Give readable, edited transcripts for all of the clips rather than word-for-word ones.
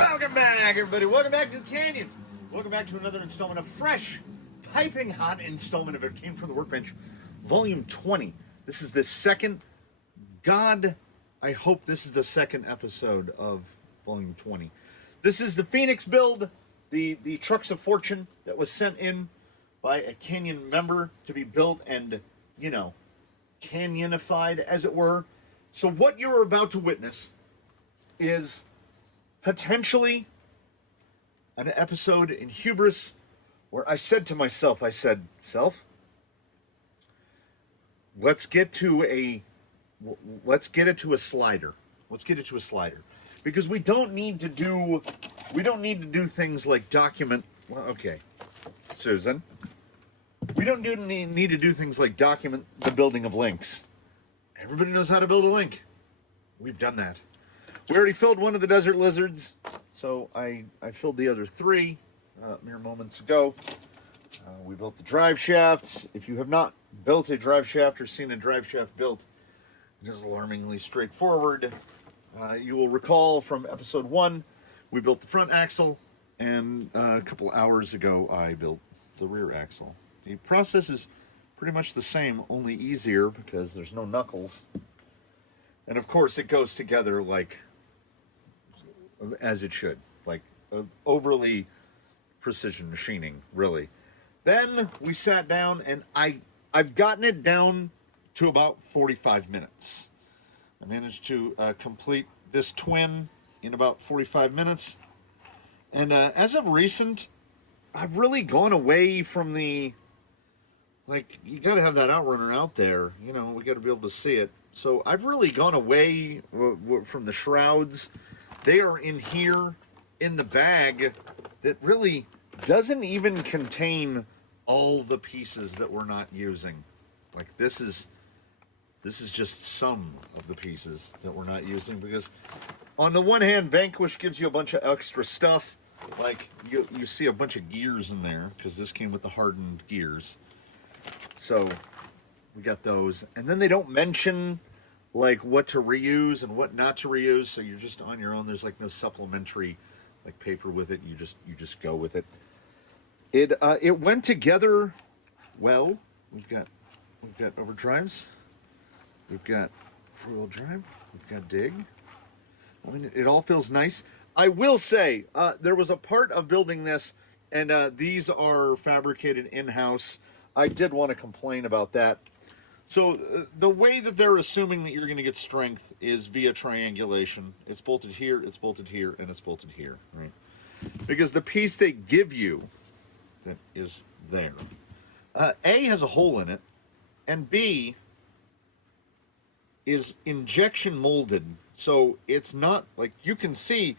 Welcome back, everybody. Welcome back to the Canyon. Welcome back to another installment of fresh, piping hot installment of It Came From the Workbench, Volume 20. This is the second, God, I hope this is the second episode of Volume 20. This is the Phoenix build, the Trucks of Fortune that was sent in by a Canyon member to be built and, you know, canyonified, as it were. So what you're about to witness is potentially an episode in hubris where I said to myself, self, let's get it to a slider. Let's get it to a slider. Because we don't need to do things like document, well, okay, Susan. We don't need to do things like document the building of links. Everybody knows how to build a link. We've done that. We already filled one of the desert lizards, so I filled the other three mere moments ago. We built the drive shafts. If you have not built a drive shaft or seen a drive shaft built, it is alarmingly straightforward. You will recall from episode 1, we built the front axle, and a couple hours ago I built the rear axle. The process is pretty much the same, only easier because there's no knuckles. And of course it goes together like as it should, like overly precision machining, really. Then we sat down and I've gotten it down to about 45 minutes. I managed to complete this twin in about 45 minutes. And as of recent, I've really gone away from the, like, you got to have that outrunner out there. You know, we got to be able to see it. So I've really gone away from the shrouds. They are in here in the bag that really doesn't even contain all the pieces that we're not using. Like this is just some of the pieces that we're not using, because on the one hand, Vanquish gives you a bunch of extra stuff. Like you see a bunch of gears in there because this came with the hardened gears. So we got those, and then they don't mention like what to reuse and what not to reuse, so you're just on your own. There's like no supplementary like paper with it. You just go with it. It went together well. We've got overdrives, we've got four-wheel drive, we've got dig. I mean, it all feels nice. I will say there was a part of building this, and these are fabricated in-house. I did want to complain about that. So the way that they're assuming that you're going to get strength is via triangulation. It's bolted here, it's bolted here, and it's bolted here, right? Because the piece they give you that is there, A, has a hole in it, and B, is injection molded. So it's not, like, you can see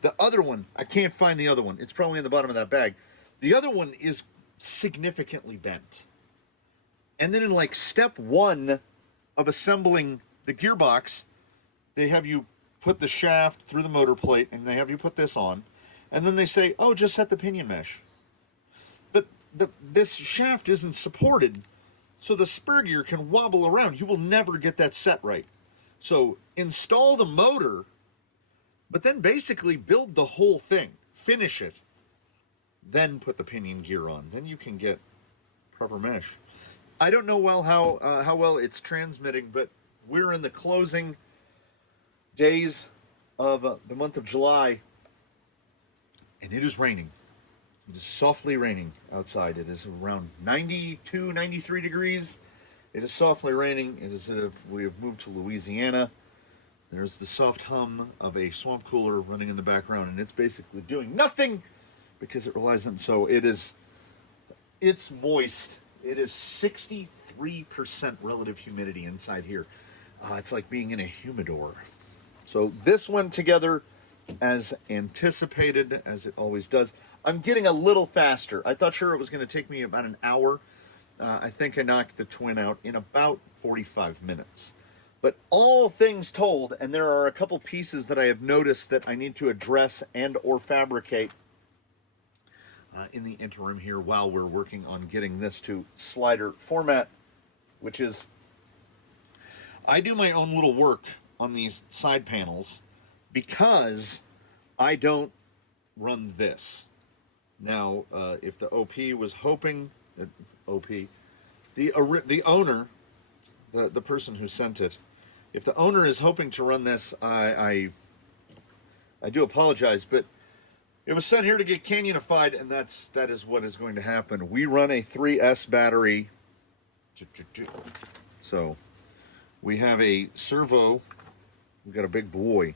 the other one. I can't find the other one. It's probably in the bottom of that bag. The other one is significantly bent. And then in like step 1 of assembling the gearbox, they have you put the shaft through the motor plate, and they have you put this on. And then they say, oh, just set the pinion mesh. But this shaft isn't supported, so the spur gear can wobble around. You will never get that set right. So install the motor, but then basically build the whole thing. Finish it. Then put the pinion gear on. Then you can get proper mesh. I don't know how well it's transmitting, but we're in the closing days of the month of July, and it is raining. It is softly raining outside. It is around 92, 93 degrees. It is softly raining. It is as if we have moved to Louisiana. There's the soft hum of a swamp cooler running in the background, and it's basically doing nothing because it relies on, so it's moist. It is 63% relative humidity inside here. It's like being in a humidor. So this went together as anticipated, as it always does. I'm getting a little faster. I thought sure it was going to take me about an hour. I think I knocked the twin out in about 45 minutes. But all things told, and there are a couple pieces that I have noticed that I need to address and or fabricate in the interim here while we're working on getting this to slider format, which is, I do my own little work on these side panels because I don't run this. Now, if the OP was hoping, the owner, the person who sent it, if the owner is hoping to run this, I do apologize, but it was sent here to get canyonified, and that is what is going to happen. We run a 3S battery, so we have a servo. We got a big boy.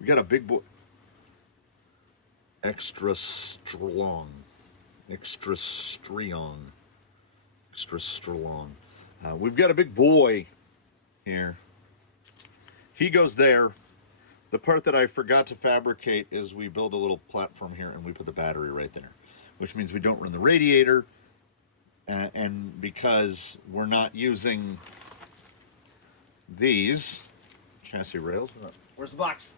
We got a big boy. Extra strong. We've got a big boy here. He goes there. The part that I forgot to fabricate is we build a little platform here and we put the battery right there, which means we don't run the radiator. And because we're not using these chassis rails, where's the box?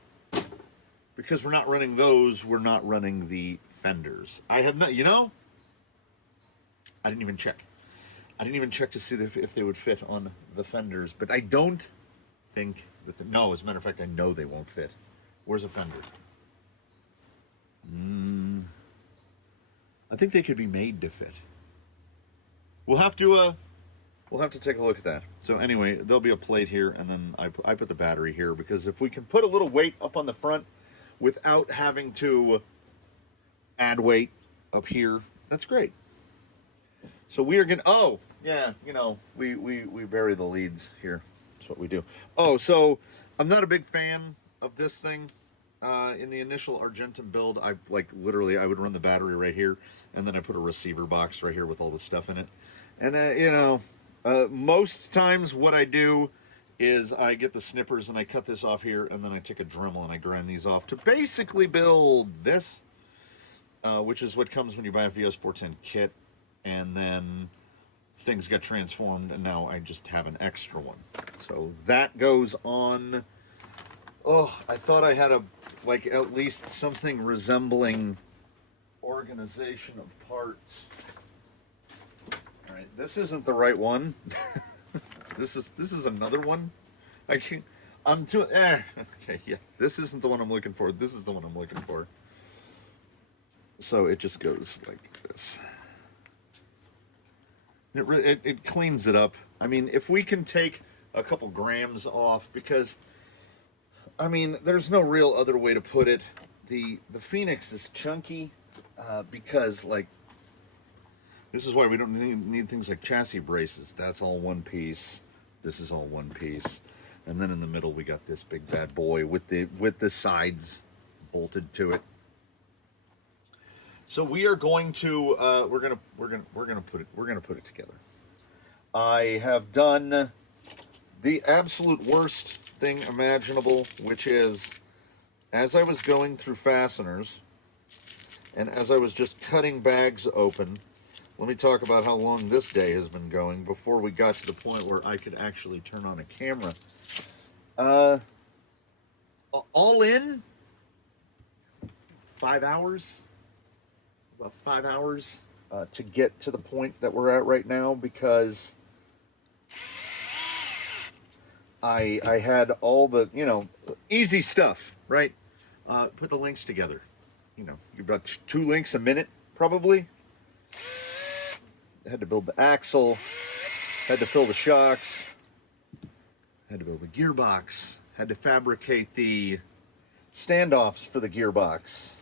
Because we're not running those, we're not running the fenders. I have not, I didn't even check. I didn't even check to see if they would fit on the fenders, but I don't think that, no, as a matter of fact, I know they won't fit. Where's a fender? I think they could be made to fit. We'll have to take a look at that. So anyway, there'll be a plate here, and then I put the battery here, because if we can put a little weight up on the front without having to add weight up here, that's great. So we are gonna, oh yeah, we bury the leads here. That's what we do. Oh, so I'm not a big fan of this thing. In the initial Argentum build, I would run the battery right here, and then I put a receiver box right here with all the stuff in it. And most times what I do is I get the snippers and I cut this off here, and then I take a Dremel and I grind these off to basically build this, which is what comes when you buy a VOS 410 kit, and then things get transformed, and now I just have an extra one. So that goes on. Oh, I thought I had at least something resembling organization of parts. All right, this isn't the right one. This is another one. Okay, yeah. This isn't the one I'm looking for. This is the one I'm looking for. So it just goes like this. It cleans it up. I mean, if we can take a couple grams off, because I mean, there's no real other way to put it. The Phoenix is chunky because this is why we don't need things like chassis braces. That's all one piece. This is all one piece, and then in the middle we got this big bad boy with the sides bolted to it. So we are going to we're gonna put it together. I have done the absolute worst thing imaginable, which is, as I was going through fasteners and as I was just cutting bags open, let me talk about how long this day has been going before we got to the point where I could actually turn on a camera. All in 5 hours, about 5 hours to get to the point that we're at right now, because I had all the, easy stuff, right? Put the links together. You're about 2 links a minute, probably. Had to build the axle, had to fill the shocks, had to build the gearbox, had to fabricate the standoffs for the gearbox,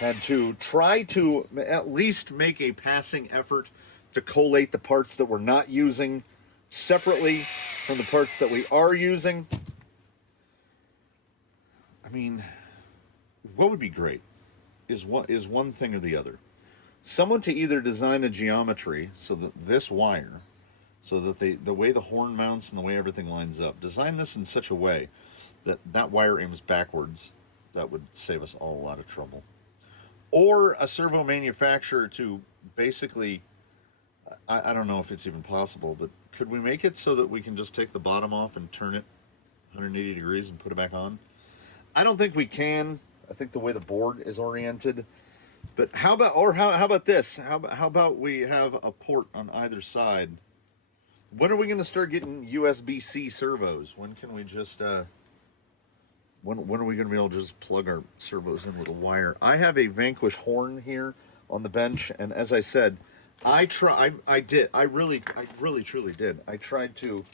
had to try to at least make a passing effort to collate the parts that we're not using separately from the parts that we are using. I mean, what would be great is one thing or the other. Someone to either design a geometry so that this wire, so that the way the horn mounts and the way everything lines up, design this in such a way that that wire aims backwards. That would save us all a lot of trouble. Or a servo manufacturer to basically, I don't know if it's even possible, but could we make it so that we can just take the bottom off and turn it 180 degrees and put it back on? I don't think we can. I think the way the board is oriented. But how about this? How about we have a port on either side? When are we going to start getting USB-C servos? When can we just when are we going to be able to just plug our servos in with a wire? I have a Vanquish horn here on the bench, and as I said, I really truly did. I tried to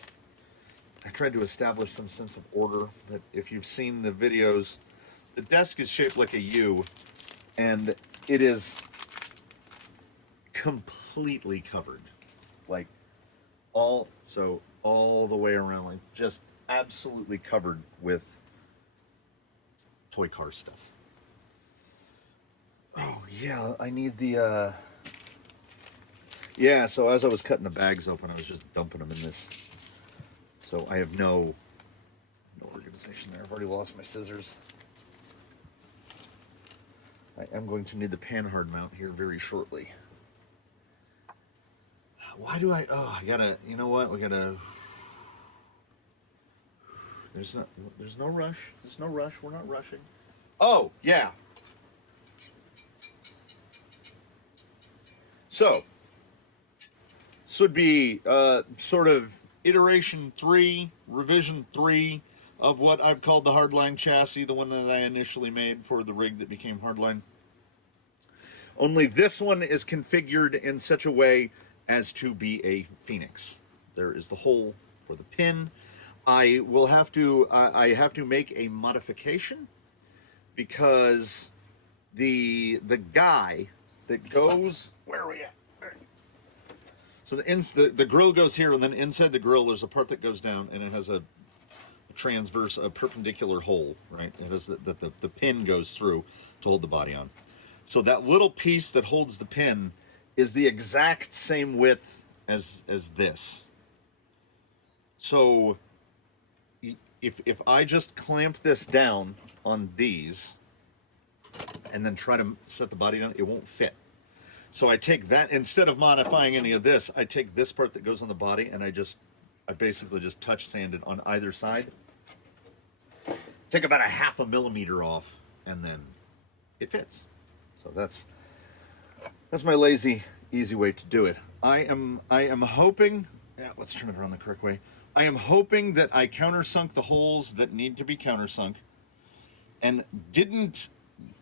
establish some sense of order. That if you've seen the videos, the desk is shaped like a U, and it is completely covered, like all the way around, like just absolutely covered with toy car stuff. Oh yeah, I need the yeah, so as I was cutting the bags open, I was just dumping them in this. So I have no organization there. I've already lost my scissors. I am going to need the panhard mount here very shortly. Why do I I gotta, you know what, we gotta, there's no rush, we're not rushing. Oh, yeah. So, this would be sort of iteration 3, revision 3 of what I've called the Hardline chassis, the one that I initially made for the rig that became Hardline. Only this one is configured in such a way as to be a Phoenix. There is the hole for the pin. I have to make a modification because the guy that goes, where are we at? So the grill goes here, and then inside the grill there's a part that goes down, and it has a transverse, a perpendicular hole, right? It has the pin goes through to hold the body on. So that little piece that holds the pin is the exact same width as this. So if I just clamp this down on these and then try to set the body down, it won't fit. So I take that, instead of modifying any of this, I take this part that goes on the body and I basically just touch sand it on either side. Take about a 0.5 millimeter off, and then it fits. So that's my lazy, easy way to do it. I am hoping, yeah, let's turn it around the correct way. I am hoping that I countersunk the holes that need to be countersunk, and didn't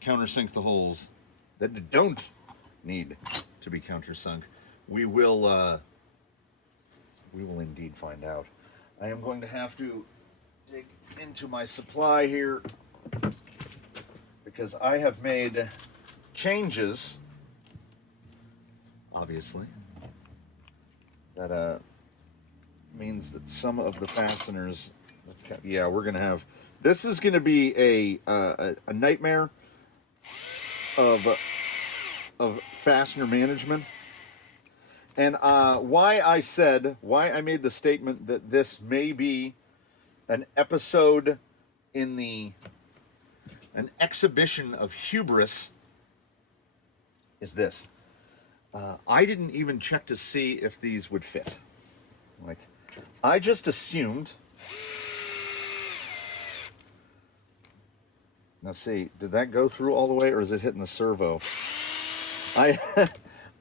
countersink the holes that don't need to be countersunk. We will indeed find out. I am going to have to dig into my supply here because I have made changes, obviously, that means that some of the fasteners, yeah, we're gonna have, this is gonna be a nightmare of fastener management. And why I made the statement that this may be an episode in an exhibition of hubris is this. I didn't even check to see if these would fit. Like, I just assumed. Now see, did that go through all the way, or is it hitting the servo?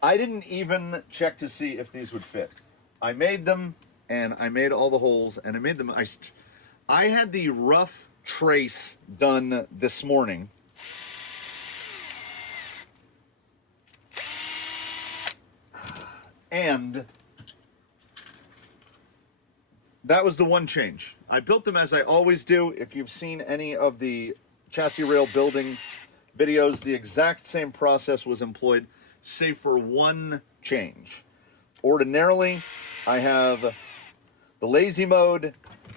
I didn't even check to see if these would fit. I made them, and I made all the holes, and I made them. I had the rough trace done this morning. And that was the one change. I built them as I always do. If you've seen any of the chassis rail building videos, the exact same process was employed, save for one change. Ordinarily, I have the lazy mode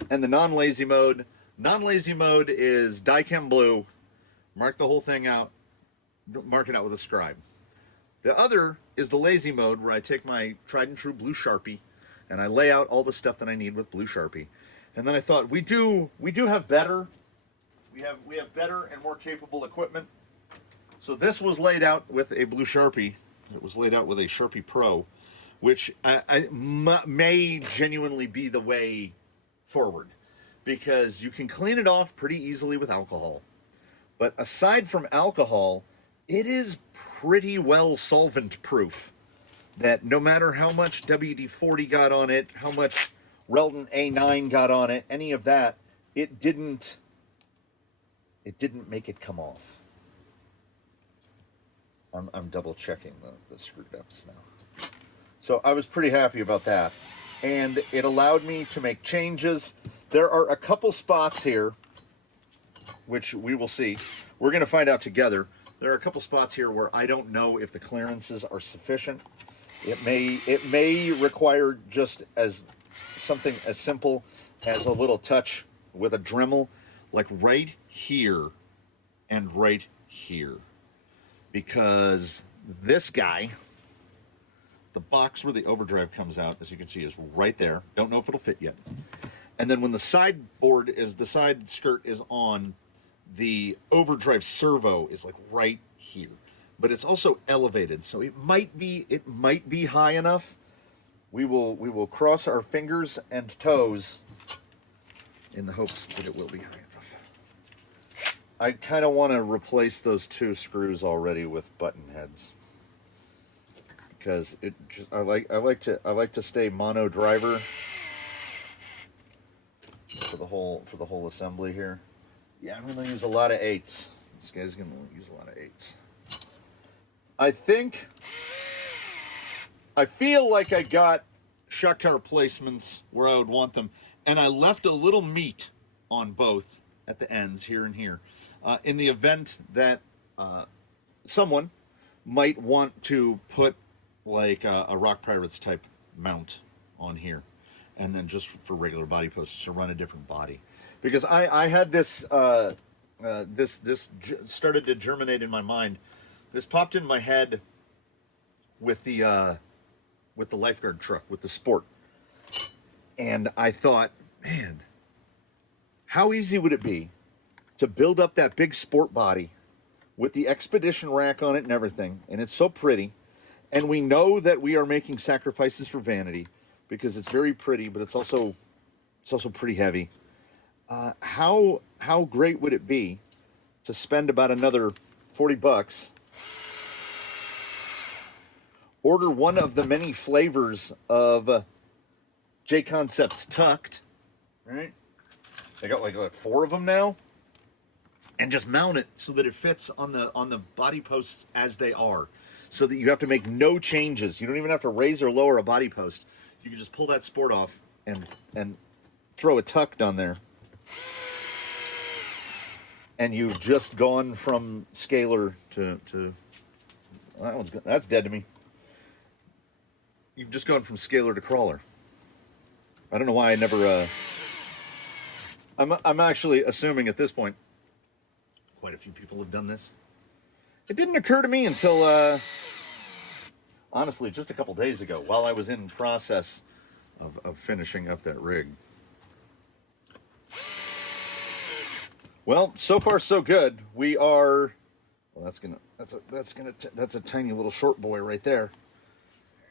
and the non-lazy mode. Non-lazy mode is die-chem blue. Mark the whole thing out. Mark it out with a scribe. The other is the lazy mode, where I take my tried and true blue Sharpie and I lay out all the stuff that I need with blue Sharpie. And then I thought, we do have better. We have better and more capable equipment. So this was laid out with a blue Sharpie. It was laid out with a Sharpie Pro, which may genuinely be the way forward, because you can clean it off pretty easily with alcohol. But aside from alcohol, it is pretty well solvent proof, that no matter how much WD-40 got on it, how much Relton A9 got on it, any of that, it didn't it didn't make it come off. I'm double checking the screw depths now. So I was pretty happy about that. And it allowed me to make changes. There are a couple spots here, which we will see. We're going to find out together. There are a couple spots here where I don't know if the clearances are sufficient. It may require just as something as simple as a little touch with a Dremel, like right here and right here. Because this guy, the box where the overdrive comes out, as you can see, is right there. Don't know if it'll fit yet. And then when the side skirt is on, the overdrive servo is like right here. But it's also elevated, so it might be high enough. We will cross our fingers and toes in the hopes that it will be high enough. I kind of want to replace those two screws already with button heads, because it just I like to stay mono driver for the whole assembly here. Yeah, I'm going to use a lot of 8s. This guy's going to use a lot of 8s. I feel like I got shock tower placements where I would want them, and I left a little meat on both at the ends, here and here, in the event that someone might want to put like a Rock Pirates type mount on here, and then just for regular body posts to run a different body. Because I had this this started to germinate in my mind. This popped in my head with the lifeguard truck, with the Sport. And I thought, man, how easy would it be to build up that big Sport body with the Expedition rack on it and everything, and it's so pretty, and we know that we are making sacrifices for vanity because it's very pretty, but it's also pretty heavy. How great would it be to spend about another $40, order one of the many flavors of J Concepts Tucked, right? They got like 4 of them now, and just mount it so that it fits on the body posts as they are, so that you have to make no changes. You don't even have to raise or lower a body post. You can just pull that Sport off and throw a Tucked on there, and you've just gone from scalar to well, that's dead to me. You've just gone from scalar to crawler. I don't know why I never. I'm actually assuming at this point, quite a few people have done this. It didn't occur to me until, honestly, just a couple days ago, while I was in process of finishing up that rig. Well, so far so good. We are. Well, that's a tiny little short boy right there.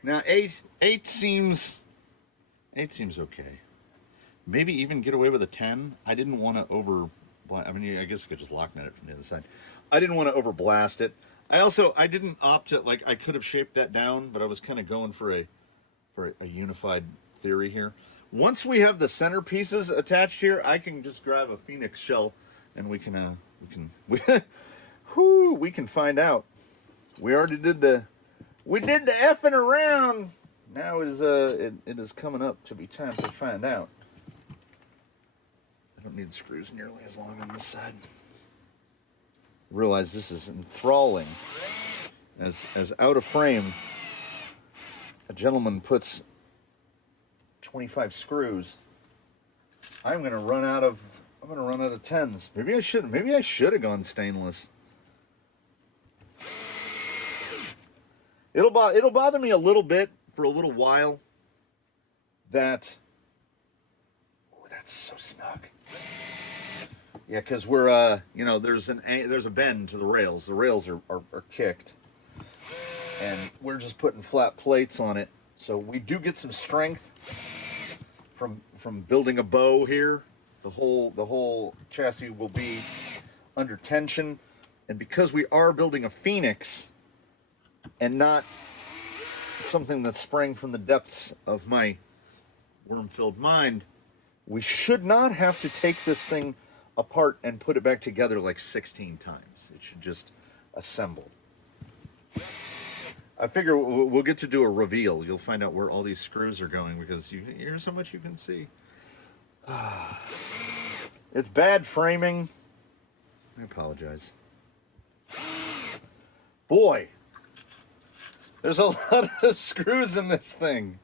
Now 8 seems okay. Maybe even get away with a 10. I didn't want to I mean, I guess I could just lock net it from the other side. I didn't want to overblast it. I didn't opt to, like, I could have shaped that down, but I was kind of going for a unified theory here. Once we have the centerpieces attached here, I can just grab a Phoenix shell and we can find out. We already did the effing around. Now it is coming up to be time to find out. I don't need screws nearly as long on this side. Realize this is enthralling. As out of frame, a gentleman puts 25 screws. I'm gonna run out of 10s. Maybe I should have gone stainless. It'll bother me a little bit for a little while. That's so snug. Yeah, because we're there's a bend to the rails. The rails are kicked, and we're just putting flat plates on it. So we do get some strength from building a bow here. The whole chassis will be under tension, and because we are building a Phoenix and not something that sprang from the depths of my worm-filled mind, we should not have to take this thing apart and put it back together like 16 times. It should just assemble. I figure we'll get to do a reveal. You'll find out where all these screws are going because here's how much you can see. It's bad framing. I apologize. Boy, there's a lot of screws in this thing.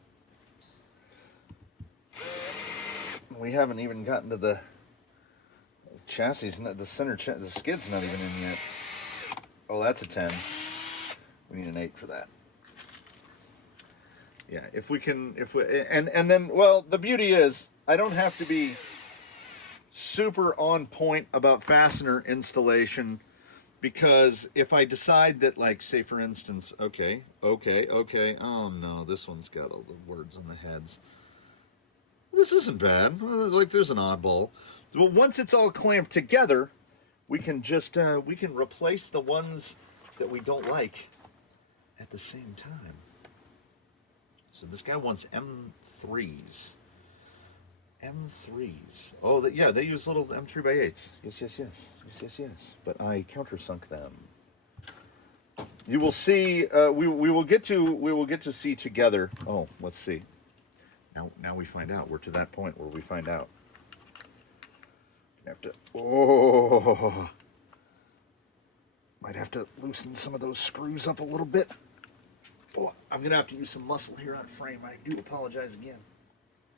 We haven't even gotten to the chassis. The center, the skid's not even in yet. Oh, that's a 10. We need an 8 for that. Yeah, if we can, and then, well, the beauty is I don't have to be super on point about fastener installation, because if I decide that, like, say for instance, okay, oh no, this one's got all the words on the heads. This isn't bad. Like, there's an oddball. But once it's all clamped together, we can just, we can replace the ones that we don't like at the same time. So this guy wants M3s. M3s. Oh, yeah, they use little M3x8s. Yes. But I countersunk them. You will see. We will get to see together. Oh, let's see. Now we find out. We're to that point where we find out. Have to. Oh, might have to loosen some of those screws up a little bit. Oh, I'm gonna have to use some muscle here on frame. I do apologize again.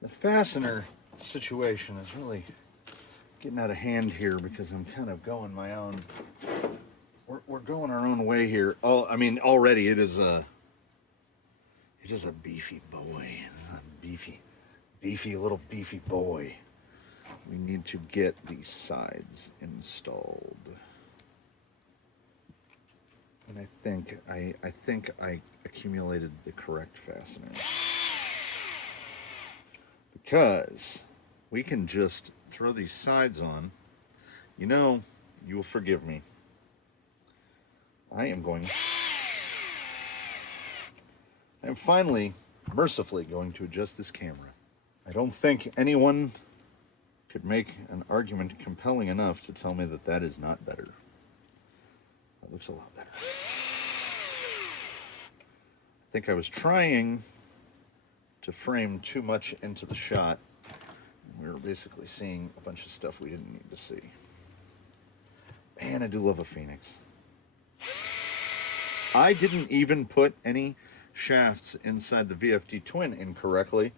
The fastener situation is really getting out of hand here because I'm kind of going my own. We're going our own way here. Oh, I mean, already it is a beefy boy. It's a little beefy boy. We need to get these sides installed. And I think I accumulated the correct fastener. Because we can just throw these sides on. You know, you will forgive me. I am finally, mercifully going to adjust this camera. I don't think anyone could make an argument compelling enough to tell me that that is not better. That looks a lot better. I think I was trying to frame too much into the shot. We were basically seeing a bunch of stuff we didn't need to see. Man, I do love a Phoenix. I didn't even put any shafts inside the VFD twin incorrectly.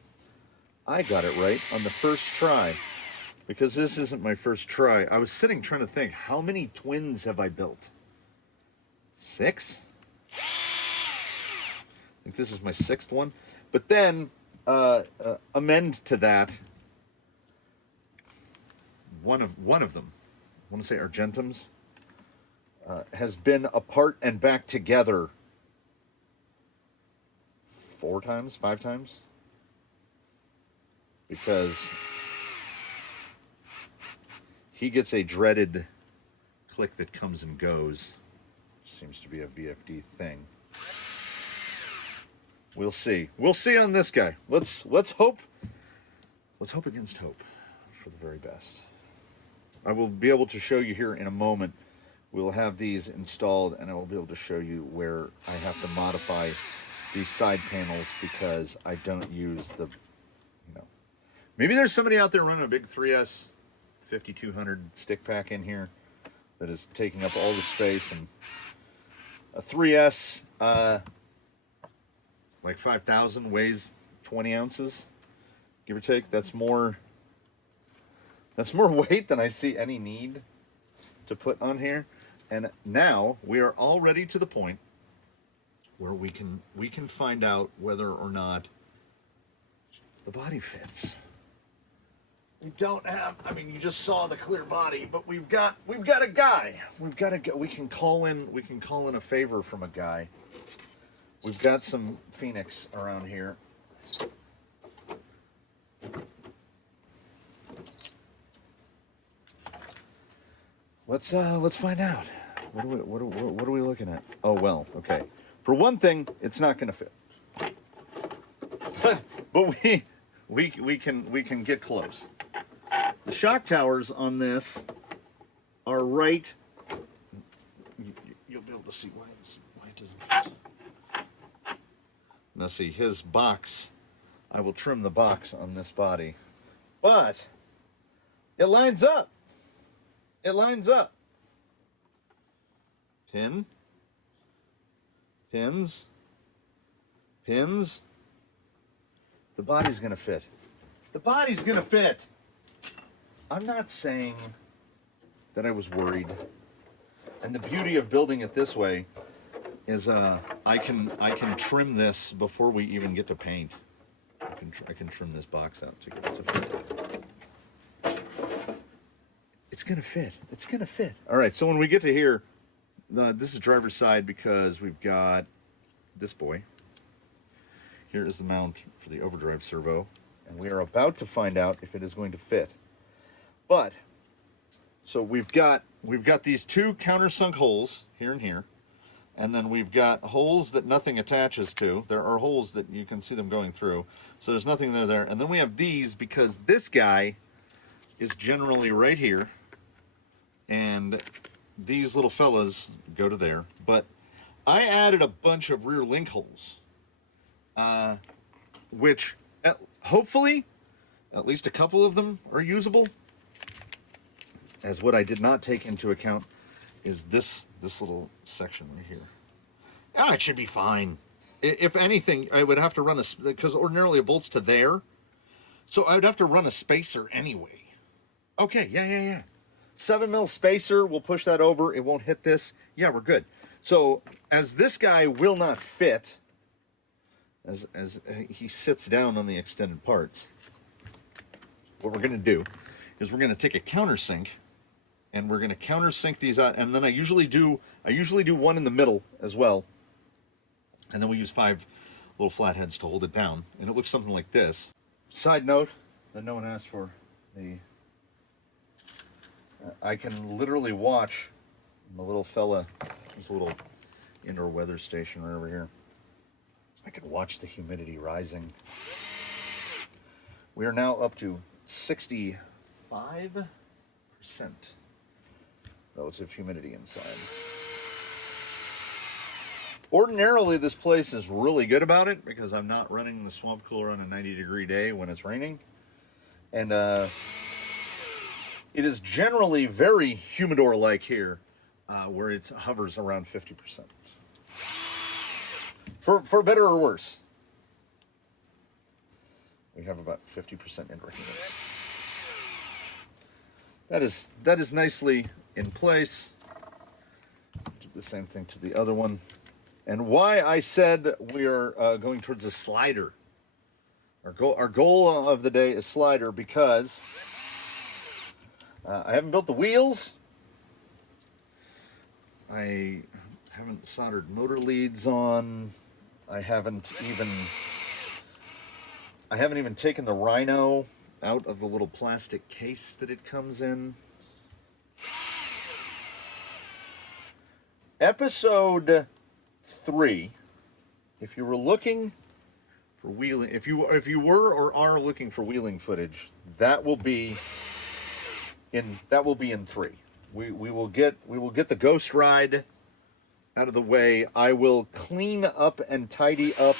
I got it right on the first try. Because this isn't my first try. I was sitting trying to think, how many twins have I built? 6? I think this is my 6th one. But then, amend to that, one of them, I want to say Argentums, has been apart and back together 4 times, 5 times. Because he gets a dreaded click that comes and goes. Seems to be a VFD thing. We'll see. We'll see on this guy. Let's hope. Let's hope against hope for the very best. I will be able to show you here in a moment. We'll have these installed, and I will be able to show you where I have to modify these side panels because I don't use the, you know. Maybe there's somebody out there running a big 3S 5200 stick pack in here that is taking up all the space, and a 3S like 5000 weighs 20 ounces, give or take. That's more weight than I see any need to put on here. And now we are already to the point where we can find out whether or not the body fits. We don't have, I mean, you just saw the clear body, but we've got a guy. We can call in a favor from a guy. We've got some Phoenix around here. Let's find out. What are we looking at? Oh, well, okay. For one thing, it's not going to fit. But we can get close. The shock towers on this are right. You'll be able to see why it doesn't fit. Now see, his box, I will trim the box on this body, but it lines up. It lines up. Pins. The body's gonna fit. The body's gonna fit. I'm not saying that I was worried. And the beauty of building it this way is I can trim this before we even get to paint. I can trim this box out to get it to fit. It's gonna fit. It's gonna fit. All right. So when we get to here, this is driver's side because we've got this boy. Here is the mount for the overdrive servo, and we are about to find out if it is going to fit. But so we've got these two countersunk holes here and here, and then we've got holes that nothing attaches to. There are holes that you can see them going through, so there's nothing there. And then we have these because this guy is generally right here, and these little fellas go to there. But I added a bunch of rear link holes, which hopefully at least a couple of them are usable. As what I did not take into account is this little section right here. Ah, it should be fine. If anything, I would have to run because ordinarily it bolts to there, so I would have to run a spacer anyway. Okay, yeah. 7mm spacer, we'll push that over. It won't hit this. Yeah, we're good. So as this guy will not fit, as he sits down on the extended parts, what we're going to do is we're going to take a countersink, and we're going to countersink these out. And then I usually do one in the middle as well. And then we use 5 little flatheads to hold it down. And it looks something like this. Side note that no one asked for. I can literally watch the little fella. There's a little indoor weather station right over here. I can watch the humidity rising. We are now up to 65% relative humidity inside. Ordinarily, this place is really good about it because I'm not running the swamp cooler on a 90-degree day when it's raining. And it is generally very humidor-like here, where it hovers around 50%. For better or worse. We have about 50% indoor humidity. That is nicely in place. Do the same thing to the other one. And why I said we are going towards a slider. Our goal of the day is slider because I haven't built the wheels. I haven't soldered motor leads on. I haven't even taken the Rhino out of the little plastic case that it comes in. Episode 3, if you were looking for wheeling, if you were or are looking for wheeling footage, that will be in 3. We will get the ghost ride out of the way. I will clean up and tidy up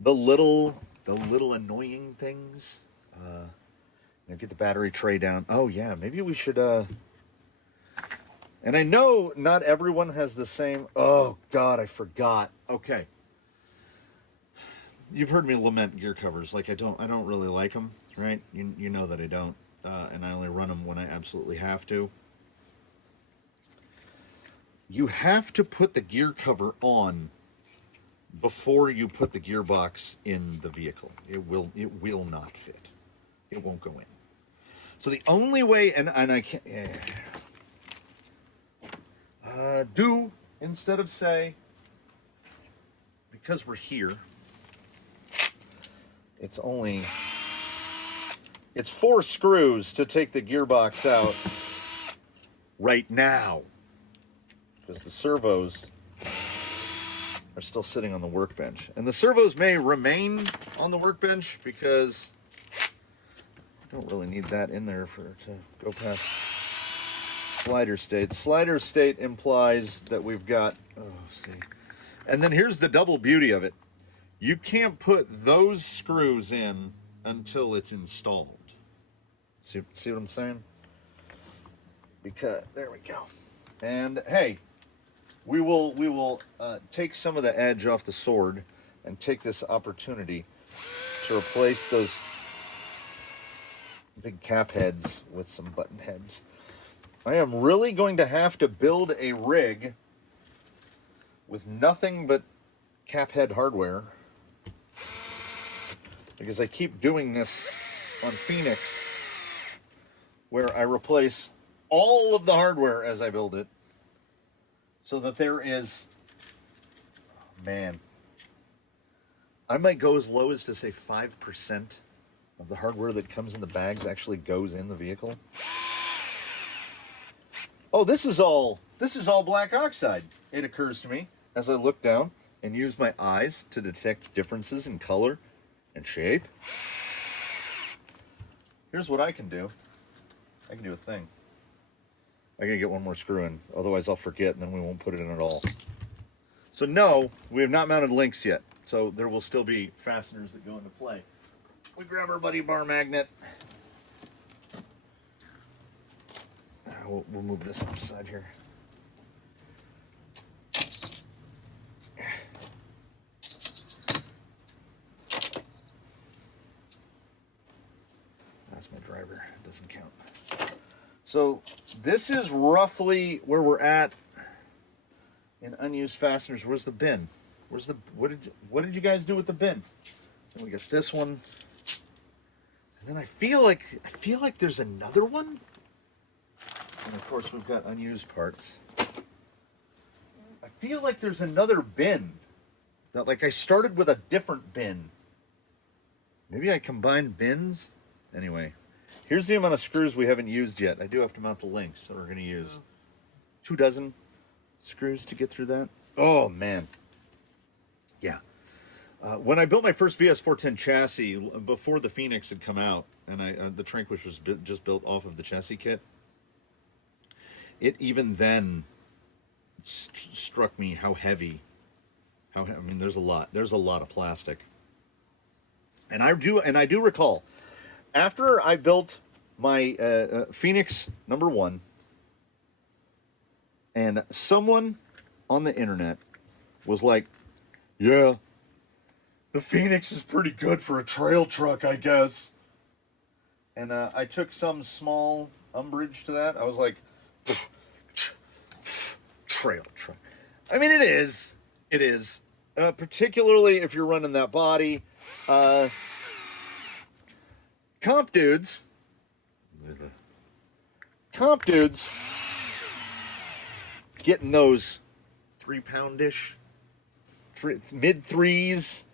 the little annoying things. Get the battery tray down. Oh yeah, maybe we should. And I know not everyone has the same. Oh God, I forgot. Okay, you've heard me lament gear covers. Like I don't really like them, right? You know that I don't, and I only run them when I absolutely have to. You have to put the gear cover on before you put the gearbox in the vehicle. It will not fit. It won't go in. So the only way, and I can't do instead of say, because we're here, it's 4 screws to take the gearbox out right now, because the servos are still sitting on the workbench. And the servos may remain on the workbench because I don't really need that in there to go past slider state. Slider state implies that we've got, see. And then here's the double beauty of it. You can't put those screws in until it's installed. See what I'm saying? Because, there we go. And hey, we will take some of the edge off the sword and take this opportunity to replace those big cap heads with some button heads. I am really going to have to build a rig with nothing but cap head hardware, because I keep doing this on Phoenix where I replace all of the hardware as I build it, so that there is, man, I might go as low as to say 5% of the hardware that comes in the bags actually goes in the vehicle. Oh, this is all black oxide. It occurs to me as I look down and use my eyes to detect differences in color and shape. Here's what I can do. I can do a thing. I gotta get one more screw in, otherwise I'll forget and then we won't put it in at all. So no, we have not mounted links yet. So there will still be fasteners that go into play. We grab our buddy bar magnet. We'll move this offside here. That's my driver. It doesn't count. So this is roughly where we're at in unused fasteners. Where's the bin? Where's the what did you guys do with the bin? And we got this one. And then I feel like there's another one. And of course we've got unused parts. I feel like there's another bin. That, like, I started with a different bin. Maybe I combined bins? Anyway, here's the amount of screws we haven't used yet. I do have to mount the links, so we're going to use 24 screws to get through that. Oh, man. Yeah. When I built my first VS410 chassis, before the Phoenix had come out, and the Tranquish was just built off of the chassis kit, it even then struck me how heavy. I mean, there's a lot of plastic. And I do recall, after I built my Phoenix #1, and someone on the internet was like, yeah, the Phoenix is pretty good for a trail truck, I guess. And I took some small umbrage to that. I was like, trail truck. I mean, it is. It is. Particularly if you're running that body. Comp dudes getting those 3-pound-ish, mid 3s,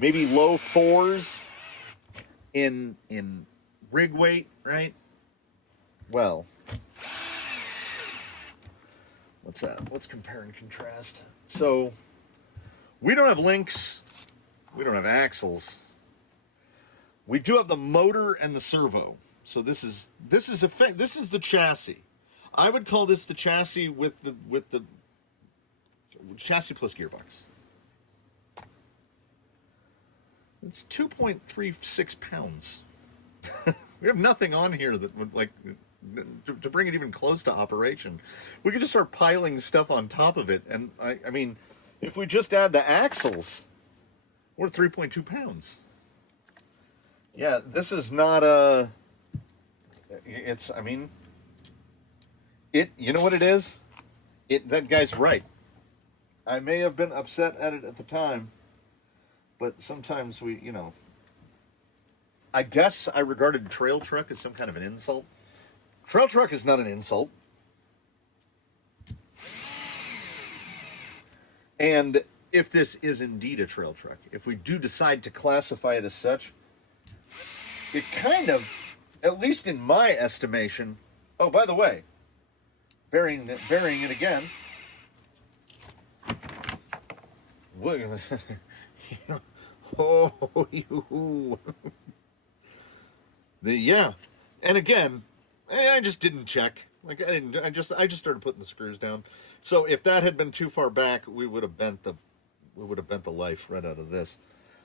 maybe low 4s in rig weight, right? Well, what's that? Let's compare and contrast. So we don't have links, we don't have axles. We do have the motor and the servo. So this is the chassis. I would call this the chassis with the chassis plus gearbox. It's 2.36 pounds. We have nothing on here that would, like, to bring it even close to operation. We could just start piling stuff on top of it, and I mean, if we just add the axles, we're 3.2 pounds. Yeah, this is not a. It's. I mean, it. You know what it is? That guy's right. I may have been upset at it at the time, but sometimes we, you know. I guess I regarded trail truck as some kind of an insult. Trail truck is not an insult. And if this is indeed a trail truck, if we do decide to classify it as such, it kind of, at least in my estimation, oh, by the way, burying it again, look, oh, you. Yeah, and again, I just didn't check. Like I just started putting the screws down. So if that had been too far back, we would have bent the life right out of this.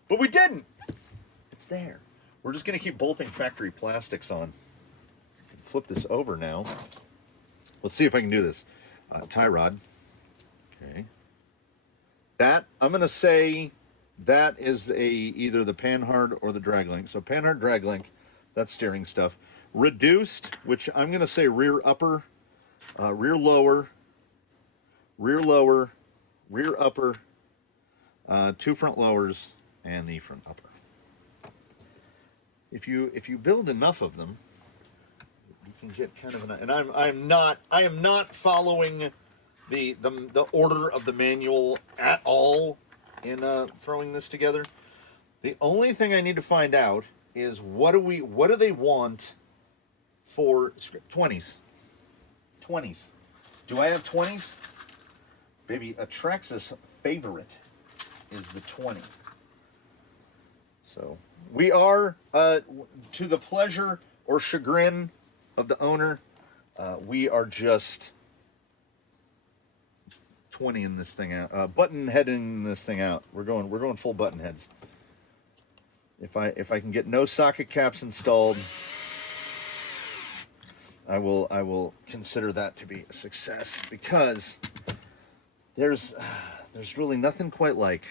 But we didn't. It's there. We're just gonna keep bolting factory plastics on. I can flip this over now. Let's see if I can do this. Tie rod. Okay. That I'm gonna say that is either the Panhard or the drag link. So Panhard drag link, that's steering stuff. Reduced, which I'm gonna say rear upper, rear lower, rear lower, rear upper, 2 front lowers, and the front upper. If you build enough of them, you can get kind of an. And I am not following the order of the manual at all in throwing this together. The only thing I need to find out is what do they want for 20s? 20s. Do I have 20s? Baby, Atrax's favorite is the 20. So we are, to the pleasure or chagrin of the owner, we are just 20 in this thing out, button heading this thing out. We're going full button heads. If I can get no socket caps installed, I will consider that to be a success, because there's really nothing quite like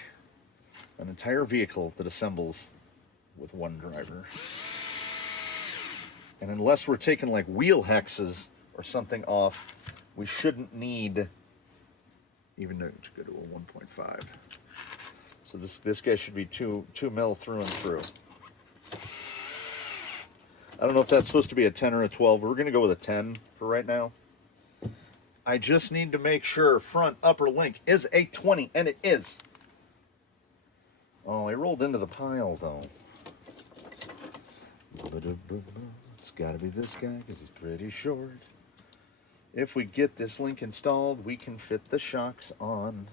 an entire vehicle that assembles with one driver. And unless we're taking like wheel hexes or something off, we shouldn't need even to go to a 1.5. So this guy should be 2 mil through and through. I don't know if that's supposed to be a 10 or a 12. We're going to go with a 10 for right now. I just need to make sure front upper link is a 20, and it is. Oh, I rolled into the pile, though. It's got to be this guy, because he's pretty short. If we get this link installed, we can fit the shocks on,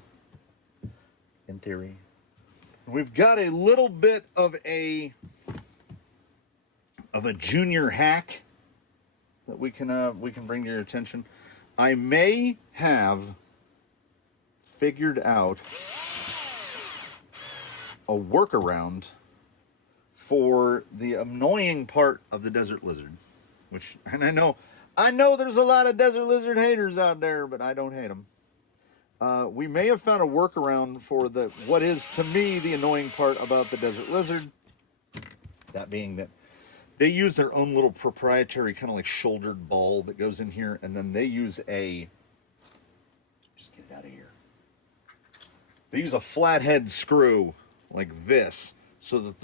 in theory. We've got a little bit of a junior hack that we can bring to your attention. I may have figured out a workaround for the annoying part of the desert lizard, and I know there's a lot of desert lizard haters out there, but I don't hate them. We may have found a workaround for what is to me the annoying part about the desert lizard. That being that they use their own little proprietary kind of like shouldered ball that goes in here, and then they use just get it out of here. They use a flathead screw like this so that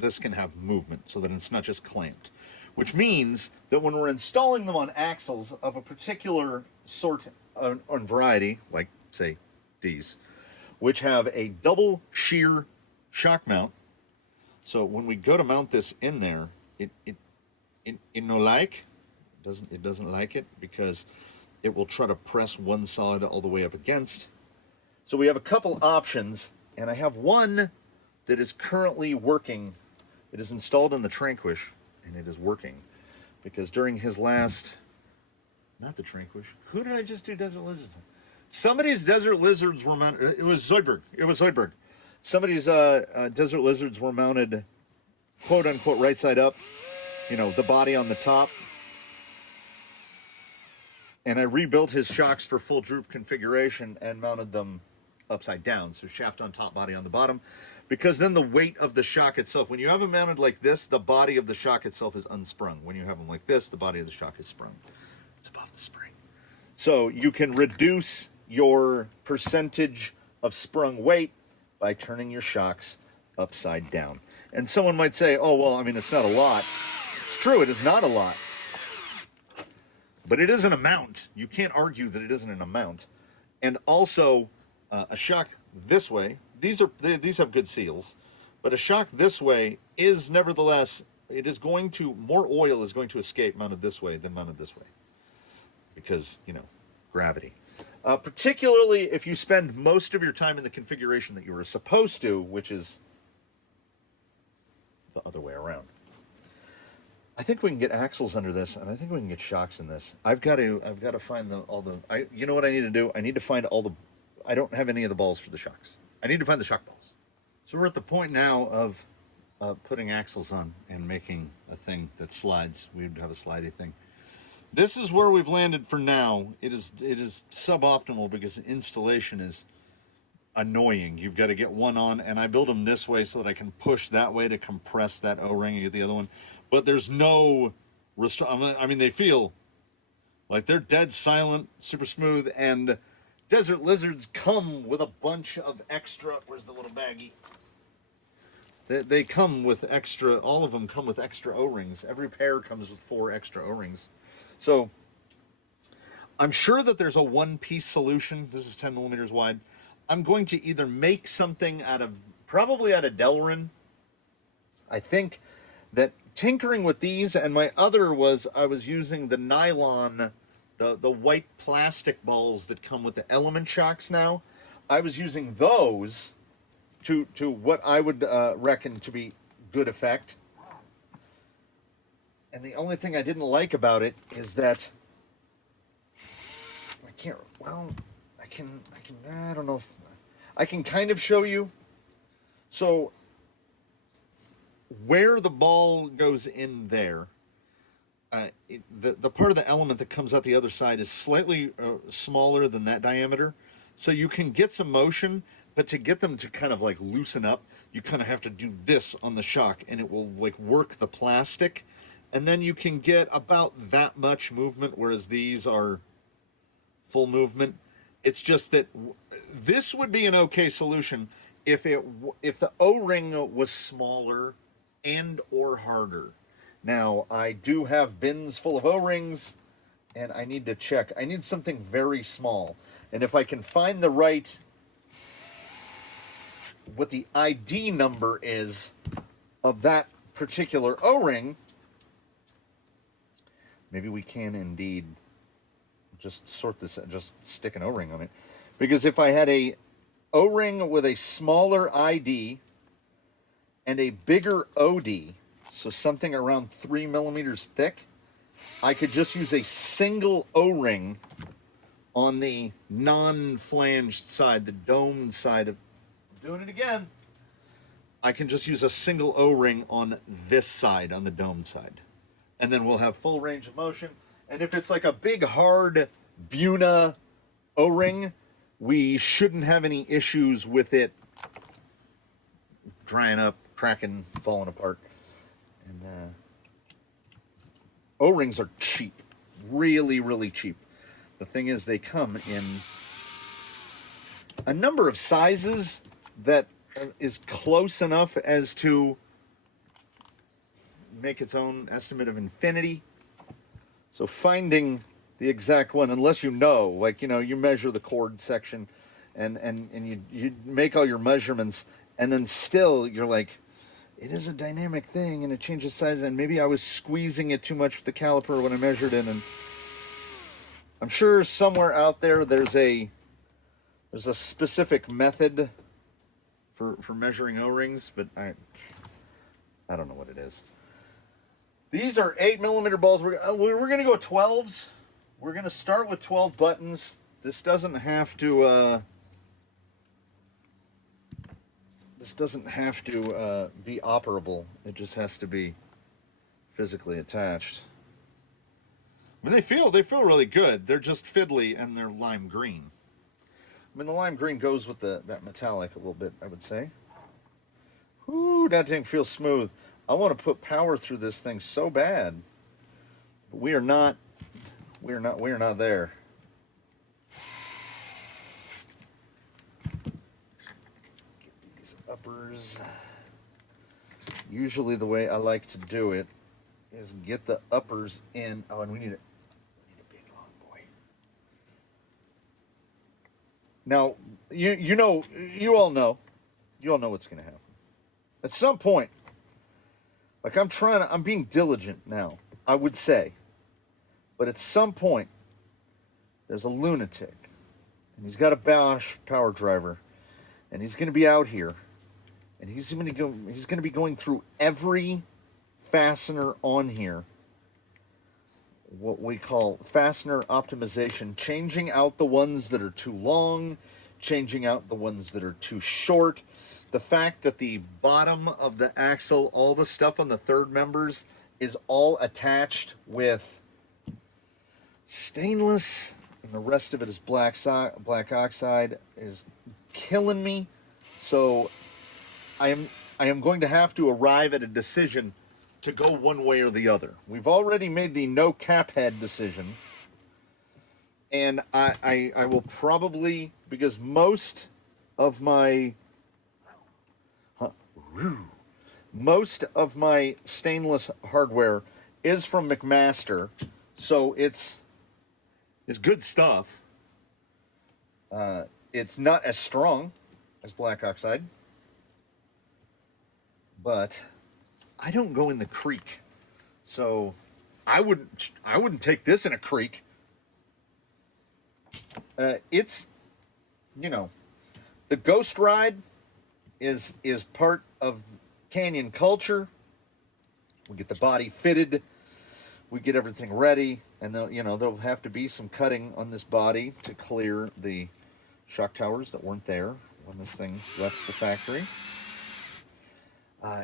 this can have movement, so that it's not just clamped. Which means that when we're installing them on axles of a particular sort or variety, like say these, which have a double shear shock mount, so when we go to mount this in there, it doesn't like it because it will try to press one side all the way up against. So we have a couple options, and I have one that is currently working. It is installed in the Tranquish, and it is working because during his last, not the Tranquish, who did I just do desert lizards on? Somebody's desert lizards were mounted. It was Zoidberg. Somebody's desert lizards were mounted, quote unquote, right side up, the body on the top. And I rebuilt his shocks for full droop configuration and mounted them upside down. So shaft on top, body on the bottom. Because then the weight of the shock itself, when you have them mounted like this, the body of the shock itself is unsprung. When you have them like this, the body of the shock is sprung. It's above the spring. So you can reduce your percentage of sprung weight by turning your shocks upside down. And someone might say, oh, well, I mean, it's not a lot. It's true, it is not a lot. But it is an amount. You can't argue that it isn't an amount. And also, a shock this way, these have good seals, but a shock this way is nevertheless, more oil is going to escape mounted this way than mounted this way. Because, gravity. Particularly if you spend most of your time in the configuration that you were supposed to, which is the other way around. I think we can get axles under this, and I think we can get shocks in this. I've got to find you know what I need to do? I need to find I don't have any of the balls for the shocks. I need to find the shock balls. So we're at the point now of putting axles on and making a thing that slides. We'd have a slidey thing. This is where we've landed for now. It is suboptimal because installation is annoying. You've got to get one on, and I build them this way so that I can push that way to compress that O-ring and get the other one. But there's no I mean, they feel like they're dead silent, super smooth, and Desert Lizards come with a bunch of extra. Where's the little baggie? They come with extra. All of them come with extra O-rings. Every pair comes with 4 extra O-rings. So I'm sure that there's a one-piece solution. This is 10 millimeters wide. I'm going to either make something probably out of Delrin. I think that tinkering with these, and my other was I was using the nylon, the white plastic balls that come with the element shocks now. I was using those to what I would reckon to be good effect. And the only thing I didn't like about it is that I don't know if I can kind of show you. So where the ball goes in there, the part of the element that comes out the other side is slightly smaller than that diameter. So you can get some motion, but to get them to kind of like loosen up, you kind of have to do this on the shock, and it will like work the plastic. And then you can get about that much movement, whereas these are full movement. It's just that this would be an okay solution if the O-ring was smaller and or harder. Now, I do have bins full of O-rings, and I need to check. I need something very small. And if I can find what the ID number is of that particular O-ring, maybe we can indeed just sort this, just stick an O-ring on it. Because if I had a O-ring with a smaller ID and a bigger OD, so something around 3 millimeters thick, I could just use a single O-ring on the non-flanged side, the domed side of, doing it again. I can just use a single O-ring on this side, on the domed side. And then we'll have full range of motion. And if it's like a big, hard Buna O-ring, we shouldn't have any issues with it drying up, cracking, falling apart. And O-rings are cheap. Really, really cheap. The thing is, they come in a number of sizes that is close enough as to make its own estimate of infinity. So finding the exact one, unless you know, like, you know, you measure the cord section and you make all your measurements, and then still you're like, it is a dynamic thing and it changes size, and maybe I was squeezing it too much with the caliper when I measured it. And I'm sure somewhere out there there's a specific method for measuring O-rings, but I don't know what it is. These are 8 millimeter balls. We're going to go 12s. We're going to start with 12 buttons. This doesn't have to be operable. It just has to be physically attached. I mean, they feel really good. They're just fiddly, and they're lime green. I mean, the lime green goes with that metallic a little bit, I would say. Whoo, that thing feels smooth. I want to put power through this thing so bad, but we are not there. Get these uppers. Usually the way I like to do it is get the uppers in. Oh, and we need a big long boy. Now, you all know what's going to happen. At some point, like I'm being diligent now, I would say. But at some point, there's a lunatic, and he's got a Bosch power driver, and he's going to be out here, and he's going to be going through every fastener on here, what we call fastener optimization, changing out the ones that are too long, changing out the ones that are too short. The fact that the bottom of the axle, all the stuff on the third members, is all attached with stainless, and the rest of it is black oxide, is killing me. So I am going to have to arrive at a decision to go one way or the other. We've already made the no cap head decision, and I will probably, because most of my stainless hardware is from McMaster, so it's good stuff. It's not as strong as black oxide, but I don't go in the creek, so I wouldn't take this in a creek. It's, you know, the Ghost Ride is part of Canyon culture. We get the body fitted, we get everything ready, and there'll have to be some cutting on this body to clear the shock towers that weren't there when this thing left the factory.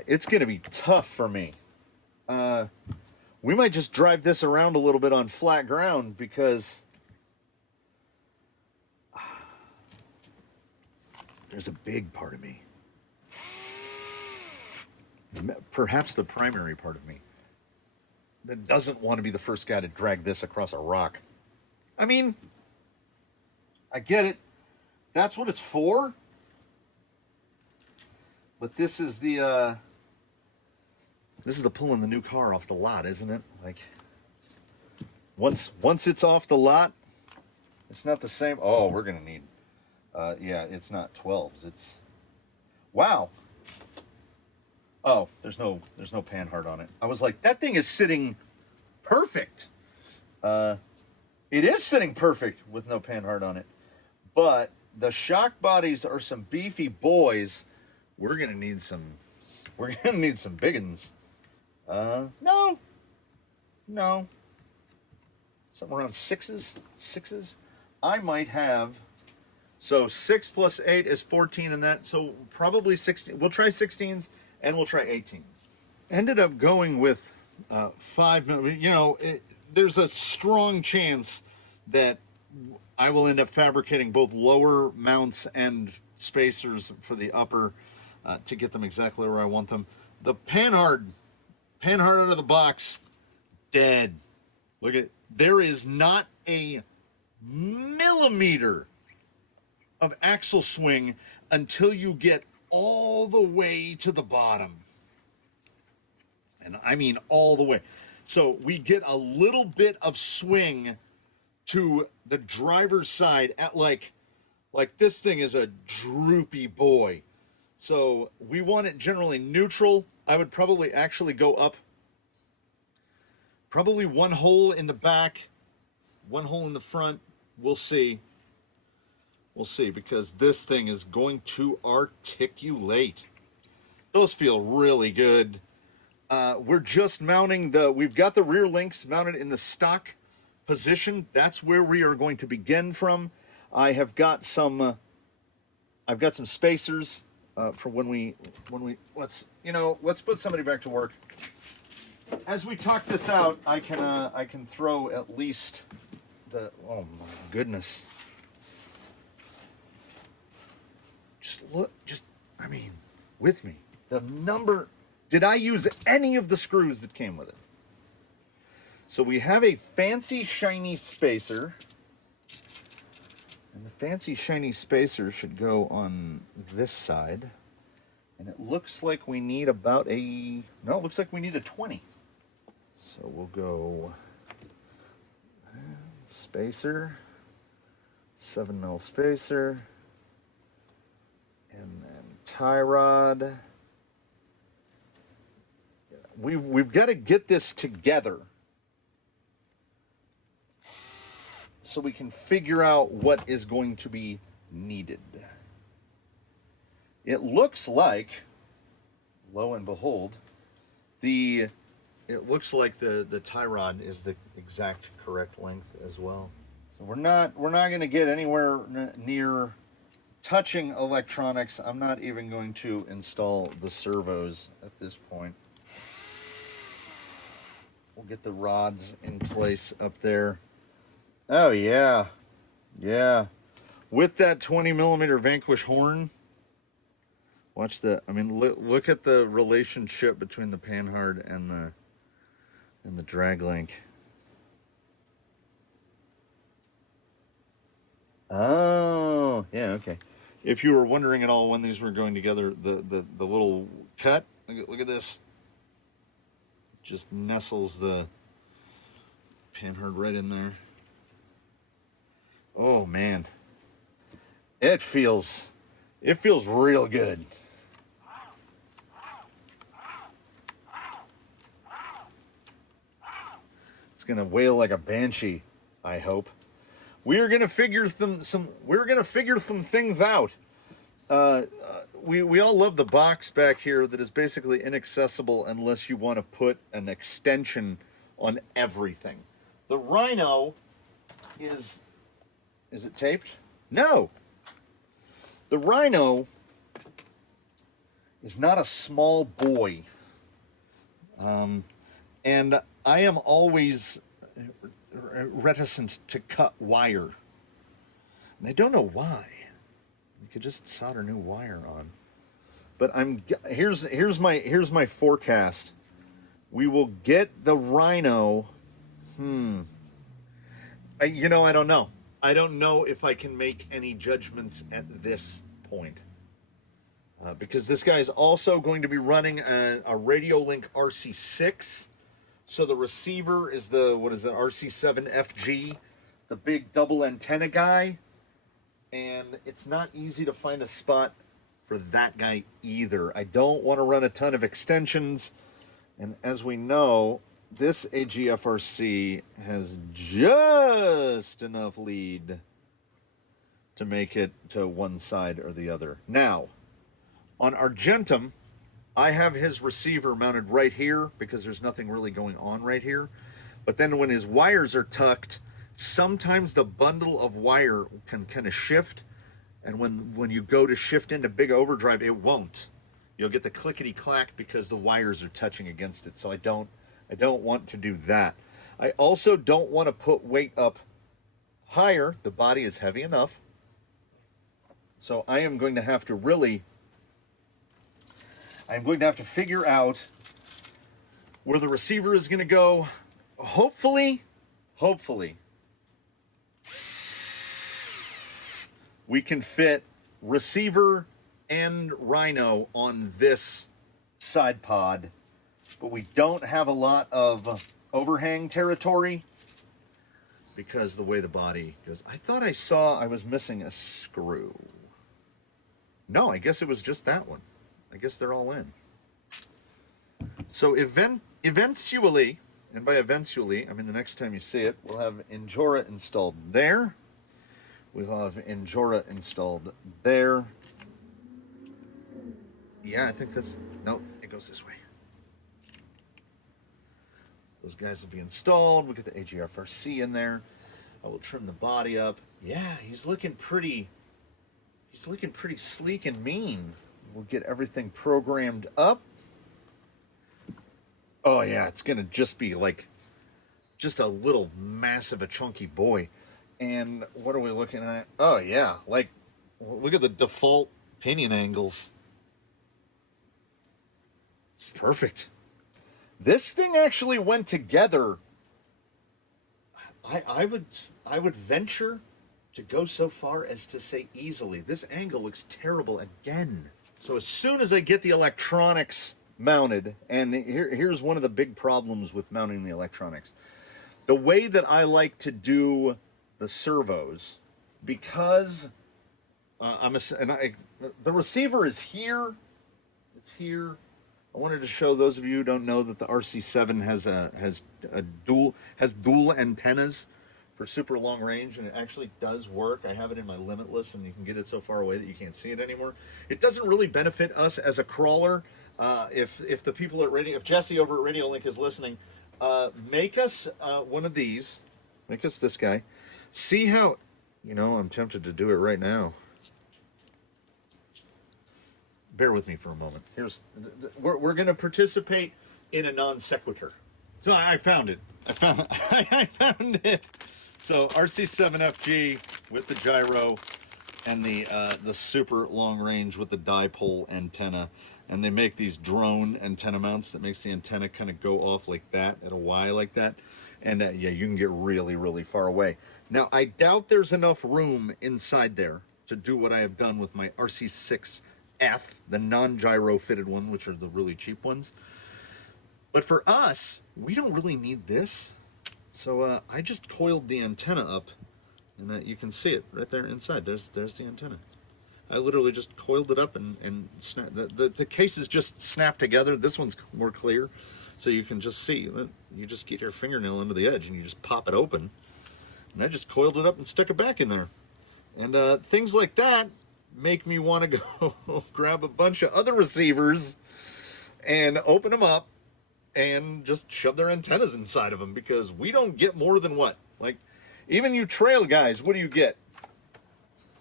It's going to be tough for me. We might just drive this around a little bit on flat ground, because there's a big part of me, perhaps the primary part of me, that doesn't want to be the first guy to drag this across a rock. I mean, I get it. That's what it's for. But this is the pulling the new car off the lot, isn't it? Like, once it's off the lot, it's not the same. Oh, we're gonna need, yeah, it's not 12s. It's, wow. Oh, there's no panhard on it. I was like, that thing is sitting perfect. It is sitting perfect with no panhard on it. But the shock bodies are some beefy boys. We're gonna need some big uns. No. Something around sixes. I might have, so 6 plus 8 is 14 in that, so probably 16. We'll try 16s and we'll try 18s. Ended up going with 5. There's a strong chance that I will end up fabricating both lower mounts and spacers for the upper to get them exactly where I want them. The panhard out of the box, dead. Look at, there is not a millimeter of axle swing until you get all the way to the bottom. And I mean all the way. So we get a little bit of swing to the driver's side at like this thing is a droopy boy. So we want it generally neutral. I would probably actually go up probably one hole in the back, one hole in the front. We'll see. We'll see, because this thing is going to articulate. Those feel really good. We're just mounting we've got the rear links mounted in the stock position. That's where we are going to begin from. I've got some spacers for when we let's put somebody back to work. As we talk this out, I can throw at least the, oh my goodness. I mean, with me. The number, did I use any of the screws that came with it? So we have a fancy shiny spacer. And the fancy shiny spacer should go on this side. And it looks like we need about it looks like we need a 20. So we'll go spacer, 7mm spacer, and then tie rod. We've got to get this together so we can figure out what is going to be needed. It looks like, lo and behold, the it looks like the tie rod is the exact correct length as well. So we're not going to get anywhere near touching electronics. I'm not even going to install the servos at this point. We'll get the rods in place up there. Oh yeah, yeah. With that 20 millimeter Vanquish horn. Watch the. I mean, look at the relationship between the panhard and the drag link. Oh, yeah, okay. If you were wondering at all when these were going together, the little cut. Look at this. Just nestles the panhard right in there. Oh man, it feels real good. It's gonna wail like a banshee, I hope. We are gonna figure some things out. We all love the box back here that is basically inaccessible unless you want to put an extension on everything. The Rhino is it taped? No. The Rhino is not a small boy. And I am always reticent to cut wire. And I don't know why. You could just solder new wire on. But here's my forecast. We will get the Rhino. I don't know. I don't know if I can make any judgments at this point. Because this guy is also going to be running a Radio Link RC6. So the receiver is RC7 FG, the big double antenna guy. And it's not easy to find a spot for that guy either. I don't want to run a ton of extensions. And as we know, this AGFRC has just enough lead to make it to one side or the other. Now, on Argentum, I have his receiver mounted right here because there's nothing really going on right here. But then when his wires are tucked, sometimes the bundle of wire can kind of shift. And when you go to shift into big overdrive, it won't. You'll get the clickety clack because the wires are touching against it. So I don't want to do that. I also don't want to put weight up higher. The body is heavy enough. So I'm going to have to figure out where the receiver is going to go. Hopefully, we can fit receiver and Rhino on this side pod, but we don't have a lot of overhang territory because the way the body goes. I thought I was missing a screw. No, I guess it was just that one. I guess they're all in. So eventually, and by eventually, I mean the next time you see it, we'll have Injora installed there. We'll have Injora installed there. Yeah, I think no, it goes this way. Those guys will be installed. We'll get the AGFRC in there. I will trim the body up. Yeah, he's looking pretty sleek and mean. We'll get everything programmed up. Oh yeah, it's gonna just be like a little massive, a chunky boy. And what are we looking at? Oh yeah, like look at the default pinion angles. It's perfect. This thing actually went together. I would venture to go so far as to say easily. This angle looks terrible again. So as soon as I get the electronics mounted, and here's one of the big problems with mounting the electronics. The way that I like to do the servos, because the receiver is here. It's here. I wanted to show those of you who don't know that the RC7 has dual antennas for super long range, and it actually does work. I have it in my limitless, and you can get it so far away that you can't see it anymore. It doesn't really benefit us as a crawler. If the people at Radio, if Jesse over at Radio Link is listening, make us one of these. Make us this guy. See how, I'm tempted to do it right now. Bear with me for a moment. We're going to participate in a non sequitur. So I found it. I found it. So RC7FG with the gyro and the super long range with the dipole antenna, and they make these drone antenna mounts that makes the antenna kind of go off like that at a Y like that, and yeah, you can get really, really far away. Now I doubt there's enough room inside there to do what I have done with my RC6F, the non-gyro fitted one, which are the really cheap ones. But for us, we don't really need this. So I just coiled the antenna up, and you can see it right there inside. There's the antenna. I literally just coiled it up and snap. The cases just snap together. This one's more clear, so you can just see. You just get your fingernail under the edge, and you just pop it open. And I just coiled it up and stuck it back in there. And things like that make me want to go grab a bunch of other receivers and open them up and just shove their antennas inside of them, because we don't get more than what? Like, even you trail guys, what do you get?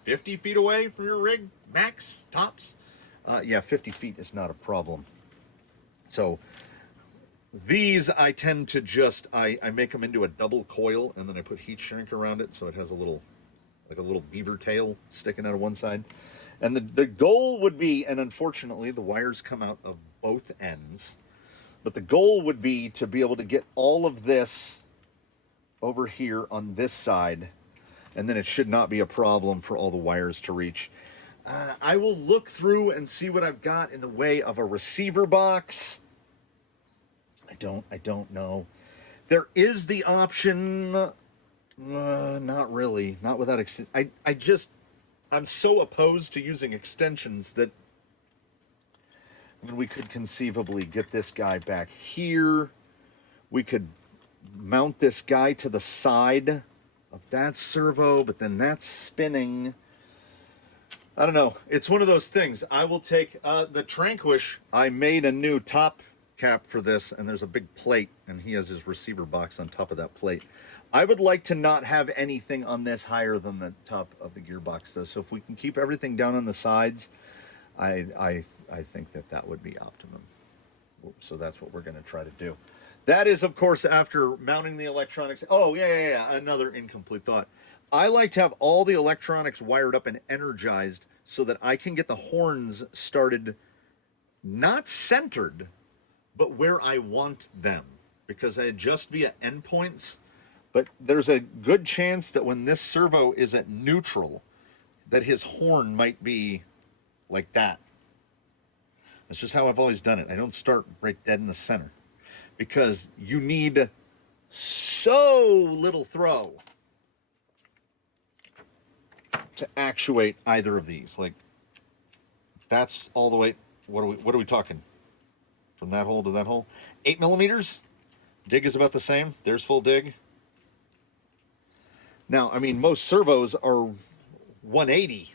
50 feet away from your rig, max, tops? Yeah, 50 feet is not a problem. So these I tend to just, I make them into a double coil, and then I put heat shrink around it so it has a little beaver tail sticking out of one side. And the goal would be, and unfortunately the wires come out of both ends, but the goal would be to be able to get all of this over here on this side, and then it should not be a problem for all the wires to reach. I will look through and see what I've got in the way of a receiver box. I don't know. There is the option, not really, not without I'm so opposed to using extensions that we could conceivably get this guy back here. We could mount this guy to the side of that servo, but then that's spinning. I don't know. It's one of those things. I will take the Tranquish. I made a new top cap for this, and there's a big plate, and he has his receiver box on top of that plate. I would like to not have anything on this higher than the top of the gearbox, though. So if we can keep everything down on the sides, I think that would be optimum. So that's what we're going to try to do. That is, of course, after mounting the electronics. Oh, yeah. Another incomplete thought. I like to have all the electronics wired up and energized so that I can get the horns started, not centered, but where I want them, because I adjust via endpoints. But there's a good chance that when this servo is at neutral, that his horn might be like that. That's just how I've always done it. I don't start right dead in the center, because you need so little throw to actuate either of these. Like, that's all the way. What are we talking? From that hole to that hole, 8 millimeters. Dig is about the same. There's full dig. Now, I mean, most servos are 180.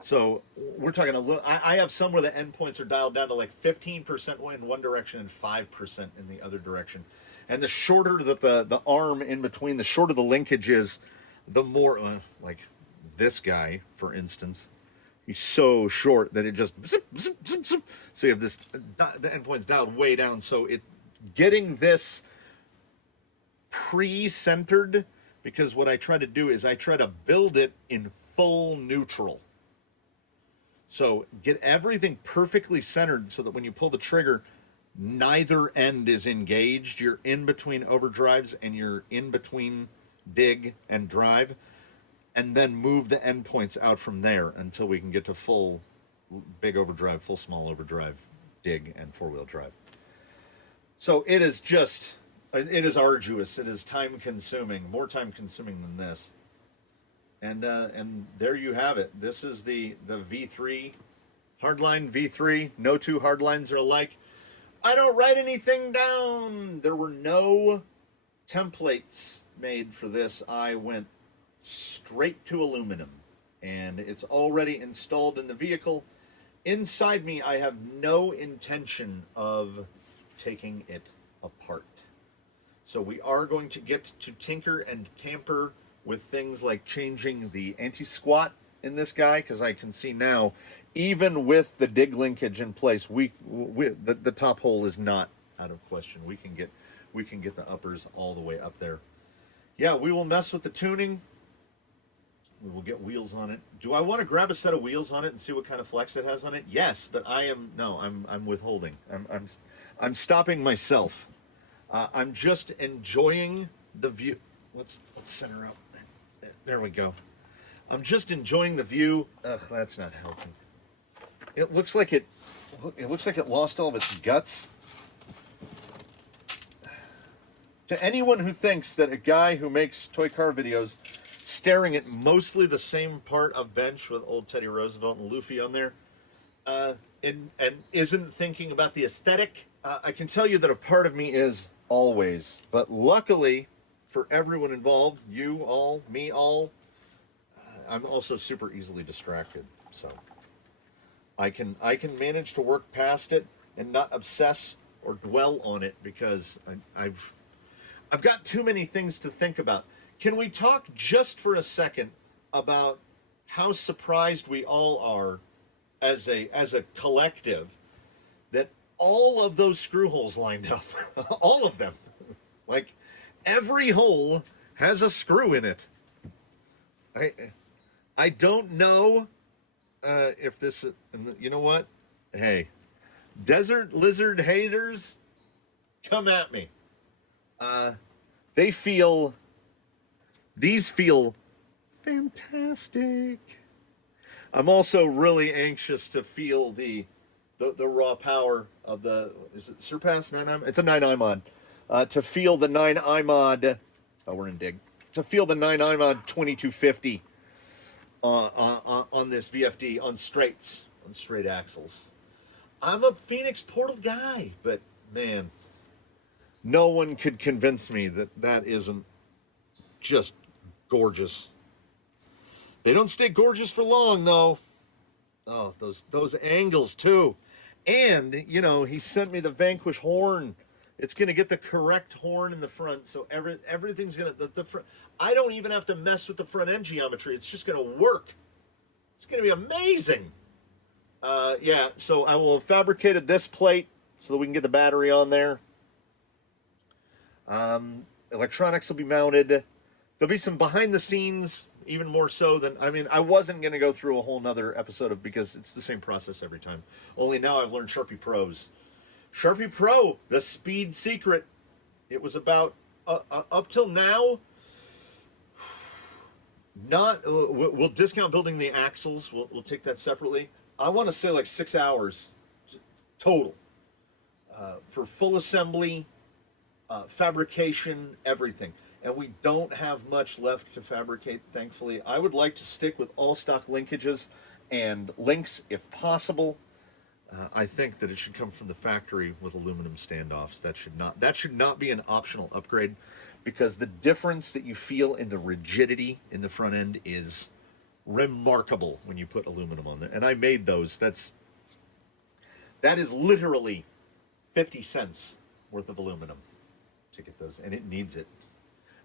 So we're talking a little. I have some where the endpoints are dialed down to like 15% in one direction and 5% in the other direction. And the shorter that the arm in between, the shorter the linkage is, the more, like this guy, for instance, he's so short that it just zip, zip, zip, zip. So you have this, the endpoint's dialed way down. So getting this pre-centered, because what I try to do is I try to build it in full neutral. So get everything perfectly centered so that when you pull the trigger, neither end is engaged. You're in between overdrives and you're in between dig and drive, and then move the endpoints out from there until we can get to full big overdrive, full small overdrive, dig, and four-wheel drive. So it is arduous. It is time-consuming, more time-consuming than this. And there you have it. This is the V3, hardline V3. No two hardlines are alike. I don't write anything down. There were no templates made for this, I went straight to aluminum, and it's already installed in the vehicle. Inside me, I have no intention of taking it apart. So we are going to get to tinker and tamper with things like changing the anti-squat in this guy, because I can see now, even with the dig linkage in place, the top hole is not out of question. We can get the uppers all the way up there. Yeah, we will mess with the tuning. We will get wheels on it. Do I want to grab a set of wheels on it and see what kind of flex it has on it? Yes, but I'm withholding. I'm stopping myself. I'm just enjoying the view. Let's center up. There we go. I'm just enjoying the view. Ugh, that's not helping. It looks like it lost all of its guts. To anyone who thinks that a guy who makes toy car videos staring at mostly the same part of bench with old Teddy Roosevelt and Luffy on there, and isn't thinking about the aesthetic, I can tell you that a part of me is always. But luckily for everyone involved, you all, me all, I'm also super easily distracted. So I can manage to work past it and not obsess or dwell on it, because I've got too many things to think about. Can we talk just for a second about how surprised we all are as a collective that all of those screw holes lined up, all of them, like every hole has a screw in it. I don't know if this, you know what? Hey, desert lizard haters, come at me. These feel fantastic. I'm also really anxious to feel the raw power of the, is it Surpass 9i? It's a 9i mod. To feel the 9i mod, oh, we're in dig. To feel the 9i mod 2250 on this VFD on straight axles. I'm a Phoenix Portal guy, but man, no one could convince me that isn't just gorgeous. They don't stay gorgeous for long, though. Oh, those angles too. And you know, he sent me the Vanquish horn. It's gonna get the correct horn in the front, so everything's gonna the front. I don't even have to mess with the front end geometry. It's just gonna work. It's gonna be amazing. Yeah. So I will have fabricated this plate so that we can get the battery on there. Electronics will be mounted. There'll be some behind the scenes, even more so than, I mean, I wasn't going to go through a whole nother episode of, because it's the same process every time. Only now I've learned Sharpie Pros. Sharpie Pro, the speed secret. It was about, up till now, we'll discount building the axles. We'll take that separately. I want to say like 6 hours total for full assembly, fabrication, everything. And we don't have much left to fabricate, thankfully. I would like to stick with all stock linkages and links if possible. I think that it should come from the factory with aluminum standoffs. That should not be an optional upgrade, because the difference that you feel in the rigidity in the front end is remarkable when you put aluminum on there. And I made those. That is literally 50 cents worth of aluminum to get those, and it needs it.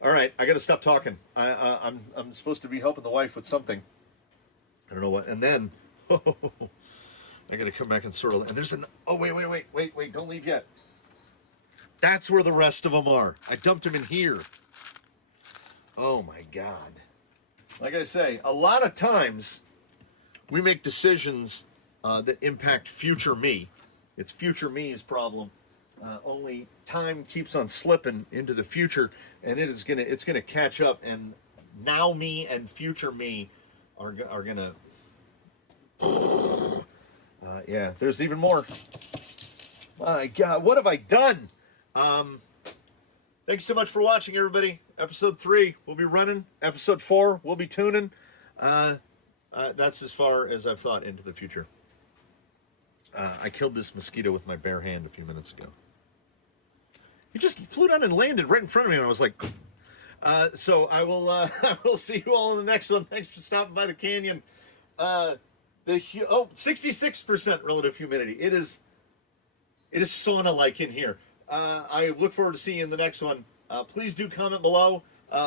All right, I got to stop talking. I'm supposed to be helping the wife with something. I don't know what. And then I got to come back and sort of. And there's wait, don't leave yet. That's where the rest of them are. I dumped them in here. Oh my God. Like I say, a lot of times we make decisions that impact future me. It's future me's problem. Only time keeps on slipping into the future, and it's gonna catch up. And now me and future me are gonna. Yeah, there's even more. My God, what have I done? Thanks so much for watching, everybody. Episode 3, we'll be running. Episode 4, we'll be tuning. That's as far as I've thought into the future. I killed this mosquito with my bare hand a few minutes ago. He just flew down and landed right in front of me, and I was like, so I will I will see you all in the next one. Thanks for stopping by the canyon. 66% relative humidity. It is sauna-like in here. I look forward to seeing you in the next one. Please do comment below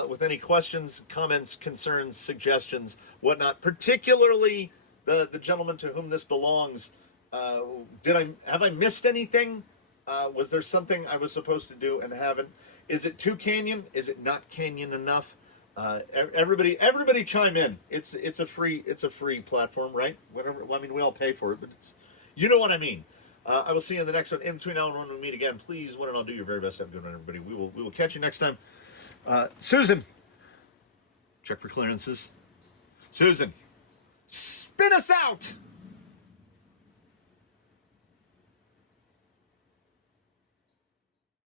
with any questions, comments, concerns, suggestions, whatnot. Particularly the gentleman to whom this belongs. Have I missed anything? Was there something I was supposed to do and haven't? Is it too canyon? Is it not canyon enough? Everybody chime in. It's a free platform, right? Whatever. Well, I mean, we all pay for it, but you know what I mean. I will see you in the next one. In between now and when we meet again, please win and I'll do your very best. Have a good one, everybody. We will catch you next time. Susan, check for clearances. Susan, spin us out.